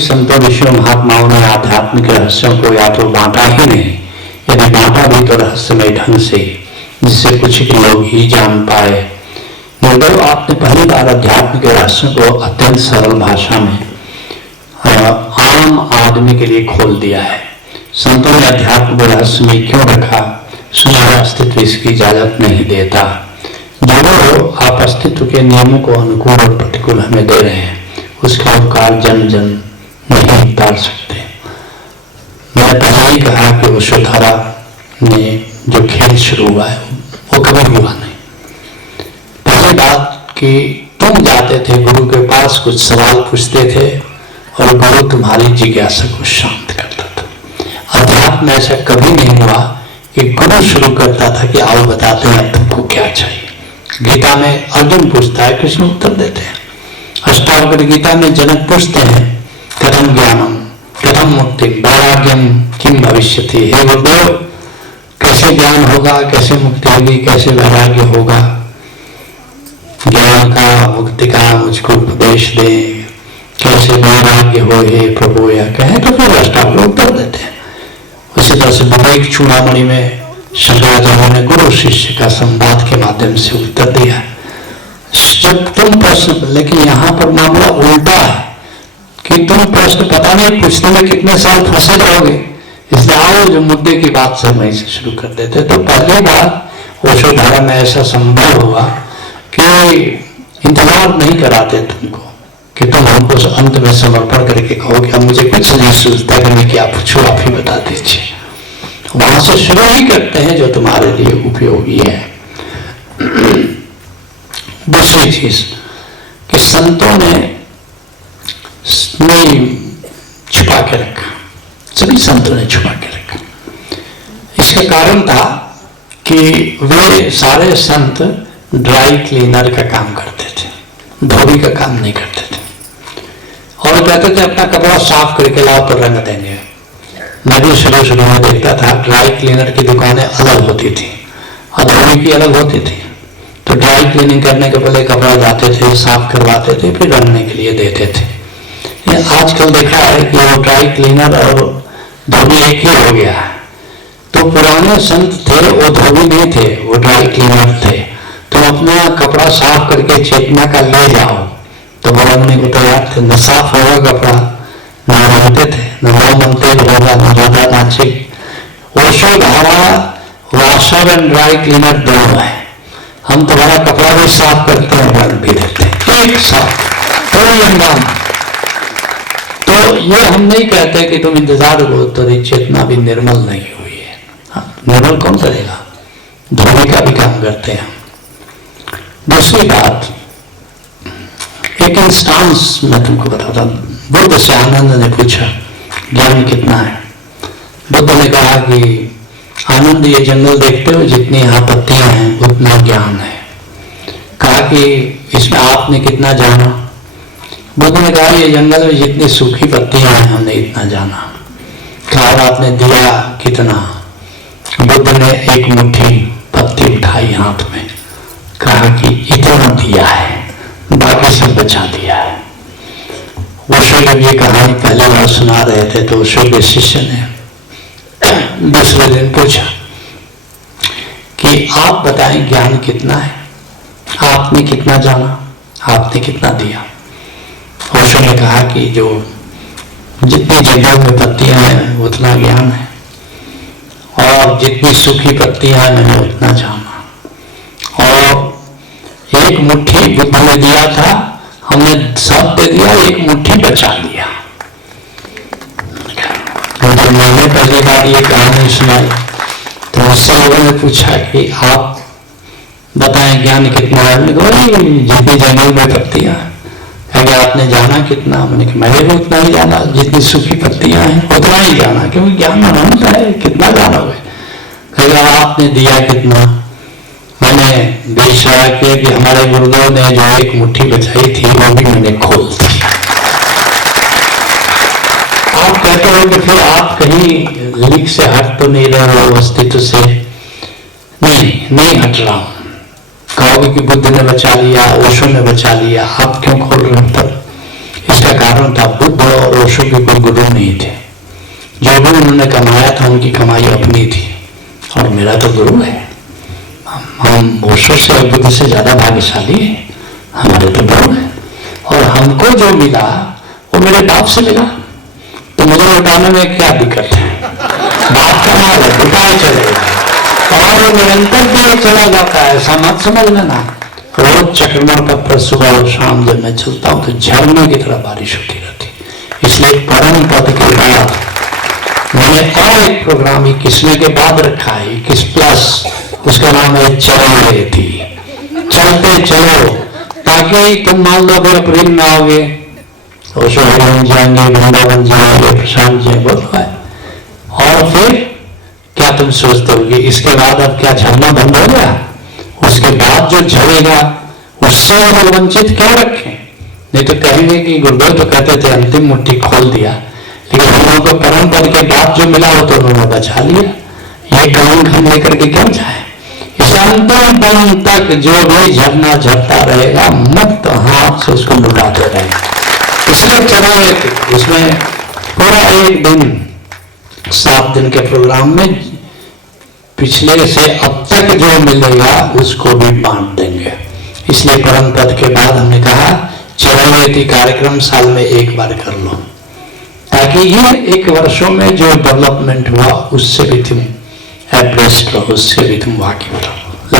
संतों ऋषियों महात्माओं ने आध्यात्मिक रहस्यों को या तो बांटा ही नहीं, यदि बांटा भी तो रहस्यमय ढंग से, जिससे कुछ ही लोग ही जान पाए। गुरुदेव आपने पहली बार आध्यात्मिक रहस्यों को अत्यंत सरल भाषा में आम आदमी के लिए खोल दिया है। संतों ने अध्यात्म को रहस्य में क्यों रखा? सुनहरा अस्तित्व इसकी इजाजत नहीं देता। जो आप अस्तित्व के नियमों को अनुकूल और प्रतिकूल हमें दे रहे हैं, उसका उपकार जन जन नहीं टाल सकते। मैंने पहले ही कहा कि वसुधारा में जो खेल शुरू हुआ है वो कभी हुआ नहीं। पहली बात कि तुम जाते थे गुरु के पास, कुछ सवाल पूछते थे और गुरु तुम्हारी जिज्ञासा को शांत करता था। अध्यात्म में ऐसा कभी नहीं हुआ कि गुरु शुरू करता था कि आओ बताते हैं तुमको क्या चाहिए। गीता में अर्जुन पूछता है, कृष्ण उत्तर देते हैं। अष्टावक्र गीता में जनक पूछते हैं, कथम ज्ञानम कथम मुक्ति वैराग्यम किम भविष्यति। हे गुरुदेव, कैसे ज्ञान होगा, कैसे मुक्ति होगी, कैसे वैराग्य होगा? ज्ञान का मुक्ति का मुझको उपदेश दे, कैसे वैराग्य हो हे प्रभु, या कहे तो फिर अष्टावक्र उत्तर देते हैं। उसी तरह से विवेक चूड़ामणि में शंकराचार्य ने गुरु शिष्य का संवाद के माध्यम से उत्तर दिया। जब तुम प्रश्न, लेकिन यहाँ पर मामला उल्टा है कि तुम प्रश्न पता नहीं पूछने में कितने साल फंसे रहोगे, इसलिए आओ जो मुद्दे की बात से वहीं से शुरू कर देते। तो पहली बार वसुधारा में ऐसा संभव हुआ कि इंतजार नहीं कराते तुमको कि तुम हमको अंत में समर्पण करके कहो कि अब मुझे कुछ नहीं सूझता कि मैं क्या पूछूं, आप ही बता दीजिए। वहां से शुरू ही करते हैं जो तुम्हारे लिए उपयोगी है। दूसरी चीज कि संतों ने छुपा के रखा, सभी संतों ने छुपा के रखा। इसका कारण था कि वे सारे संत ड्राई क्लीनर का काम करते थे, धोबी का काम नहीं करते थे। और कहते थे अपना कपड़ा साफ करके लाओ तो रंग देंगे। मैं भी शुरू में देखता था ड्राई क्लीनर की दुकानें अलग होती थी और धोबी की अलग होती थी। तो ड्राई क्लीनिंग करने के पहले कपड़ा जाते थे, साफ करवाते थे, फिर रंगने के लिए देते थे। आजकल देखा है कि वो ड्राई क्लीनर और धोबी एक ही हो गया है। तो पुराने संत थे वो धोबी नहीं थे, वो ड्राई क्लीनर थे। तो अपना कपड़ा साफ करके चेतना का ले जाओ तो वो रंगने को तैयार थे। न साफ होगा कपड़ा न रंगते थे, न मनते होगा, न राधा नाचे। Vasudhara washer and dry cleaner दोनों है। हम तुम्हारा कपड़ा भी साफ करते हैं, रंग भी देते हैं एक साथ, कोई अंदाज। तो ये हम नहीं कहते कि तुम इंतजार करो, तेरी चेतना भी निर्मल नहीं हुई है। निर्मल कौन करेगा? धोबी का भी काम करते हैं। दूसरी बात, एक इंस्टांस मैं तुमको बताता हूं। बुद्ध से आनंद ने पूछा ज्ञान कितना है? बुद्ध ने कहा कि आनंद, ये जंगल देखते हो, जितनी यहाँ पत्तियां हैं उतना ज्ञान है। कहा कि इसमें आपने कितना जाना? बुद्ध ने कहा ये जंगल में जितनी सूखी पत्तियां हैं हमने इतना जाना। कहा आपने दिया कितना? बुद्ध ने एक मुट्ठी पत्ती उठाई हाथ में, कहा कि इतना दिया है, बाकी सब बचा दिया है। ओशो जब ये कहानी पहले बार सुना रहे थे तो ओशो के शिष्य ने दूसरे दिन पूछा कि आप बताएं ज्ञान कितना है, आपने कितना जाना, आपने कितना दिया? ओशो ने कहा कि जो जितनी जंगल में पत्तियां हैं उतना ज्ञान है, और जितनी सूखी पत्तियां हैं मैंने उतना जाना। और एक मुट्ठी बुद्ध ने दिया था, हमने सब दे दिया, एक मुट्ठी बचा लिया। तो मैंने पहली बार ये कहानी सुनाई तो उससे लोगों ने पूछा कि आप बताएं ज्ञान कितना है? जितनी जंगल में पत्तियां। कहा आपने जाना कितना? मैंने कहा मैंने भी उतना ही जाना, जितनी सूखी पत्तियां हैं उतना ही जाना, क्योंकि ज्ञान अनंत है, कितना जानोगे? कहा आपने दिया कितना? मैंने बेशरा किया कि हमारे गुरुदेव ने जो एक मुट्ठी बचाई थी वो भी मैंने खोल दी। आप कहते हो कि फिर आप कहीं लीक से हट तो नहीं रहे हो अस्तित्व से? नहीं हट रहा हूं। कहोगे कि बुद्ध ने बचा लिया, ओशो ने बचा लिया, आप क्यों खोल रहे हो? तब इसका कारण था बुद्ध और ओशो के कोई गुरु नहीं थे। जो भी उन्होंने कमाया था उनकी कमाई अपनी थी, और मेरा तो गुरु है। हम ओशो से और बुद्ध से ज्यादा भाग्यशाली हैं, हमारे तो गुरु है। और हमको जो मिला वो मेरे बाप से मिला, तो मुझे लौटाने में क्या दिक्कत है? बाप का माल है, लौटाए चलेगा। और वो निरंतर भी चला जाता है, ऐसा मत समझ लेना। रोज चक्रमण का पर सुबह और शाम जब मैं चलता हूँ तो झरने की तरह बारिश होती रहती। इसलिए परम पद के बाद मैंने और एक प्रोग्राम 21 के बाद रखा है, 21+, उसका नाम है चल थी, चलते चलो, ताकि तुम मान लो अभी अप्रैल में आओगे, ओशो जाएंगे, वृंदावन जाएंगे, प्रशांत जी बोलता है, और फिर क्या तुम सोचते हो कि इसके बाद अब क्या झरना बंद हो गया? उसके बाद जो झरेगा उससे हम वंचित क्यों रखें? नहीं तो कहेंगे कि गुरुदेव तो कहते थे अंतिम मुट्ठी खोल दिया, लेकिन हम लोगों को परम पद के बाद जो मिला वो तो उन्होंने बचा लिया। ये कलंक हम लेकर के क्यों जाए? इस अंतिम दम तक जो भी झरना झरता रहेगा, मुक्त हाथ से उसको लुटाते रहेगा। इसलिए चलो, इसमें पूरा एक दिन 7 दिन के प्रोग्राम में पिछले से अब तक जो मिलेगा उसको भी बांट देंगे। इसलिए परम पद के बाद हमने कहा चरैवेति कार्यक्रम साल में एक बार कर लो, ताकि ये 1 वर्षों में जो डेवलपमेंट हुआ उससे भी तुम एब्रेस्ट रहो, उससे भी तुम वाकिफ रहो।